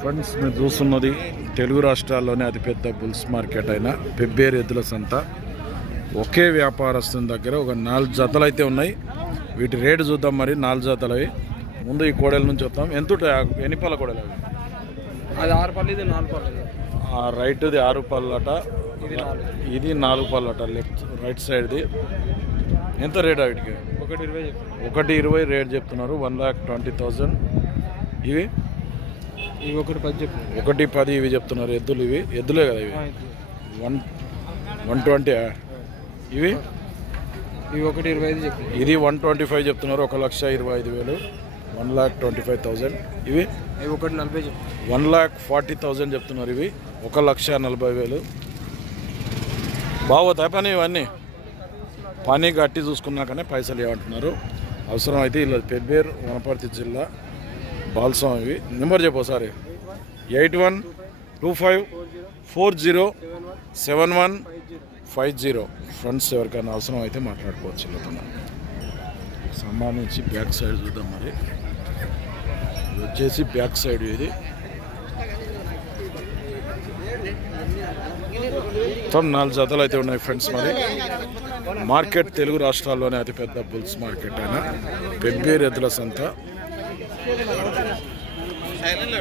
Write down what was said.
Friends మీరు చూస్తున్నది తెలుగు రాష్ట్రాల్లోనే అతిపెద్ద బుల్స్ మార్కెట్ అయిన పెబ్బేరు ఎద్దుల సంత. ఒకే వ్యాపారస్తుని దగ్గర ఒక నాలుగు జతలు అయితే ఉన్నాయి. వీటి రేటు చూద్దాం మరి నాలుగు జతలు అవి ముందు ఈ కోడల నుంచి వస్తాం ఎంత ఉంటాయి? ఎన్ని పళ్ళ కోడలు అవి? అది ఆరు పళ్ళు ఇది నాలుగు పళ్ళు. ఆ రైట్ది ఆరు పళ్ళట. ఇది నాలుగు. పళ్ళట లెఫ్ట్ రైట్ సైడ్ది. ఎంత రేట్ వీటికి? ఒకటి ఇరవై ఒకటి ఇరవై రేట్ చెప్తున్నారు. One lakh twenty thousand. ఇవి? ఒకటి పది ఒకటి పది ఇవి చెప్తున్నారు. ఎద్దులు ఇవి. ఎద్దులే కదా ఇవి. వన్ వన్ ట్వంటీ ఇవి? ఇవి ఒకటి ఇరవై ఐదు చెప్పు ఇది వన్ ట్వంటీ ఫైవ్ చెప్తున్నారు. ఒక లక్ష ఇరవై ఐదు వేలు. One lakh twenty five thousand. ఇవి? ఇవి ఒకటి నలభై వన్ ల్యాక్ ఫార్టీ థౌజండ్ చెప్తున్నారు ఇవి. ఒక లక్ష నలభై వేలు. బాగోతాయి పని ఇవన్నీ? పని గట్టి చూసుకున్నాకనే పైసలు ఏమంటున్నారు అవసరం అయితే ఇలా పెబ్బేరు వనపర్తి జిల్లా బాల్సం ఇవి నెంబర్ చెప్పు ఒకసారి. Eight one two five four zero seven one five zero. Friends ఎవరికైనా అవసరం అయితే మాట్లాడుకోవచ్చు వెళ్తున్నా సంబంధించి బ్యాక్ సైడ్ చూద్దాం మరి. ఇది వచ్చేసి బ్యాక్ సైడ్ ఇది. మొత్తం నాలుగు జతలు అయితే ఉన్నాయి ఫ్రెండ్స్ మరి. మార్కెట్ తెలుగు రాష్ట్రాల్లోనే అతిపెద్ద బుల్స్ మార్కెట్ అయిన. పెబ్బేరు ఎద్దుల సంత. సైలెంట్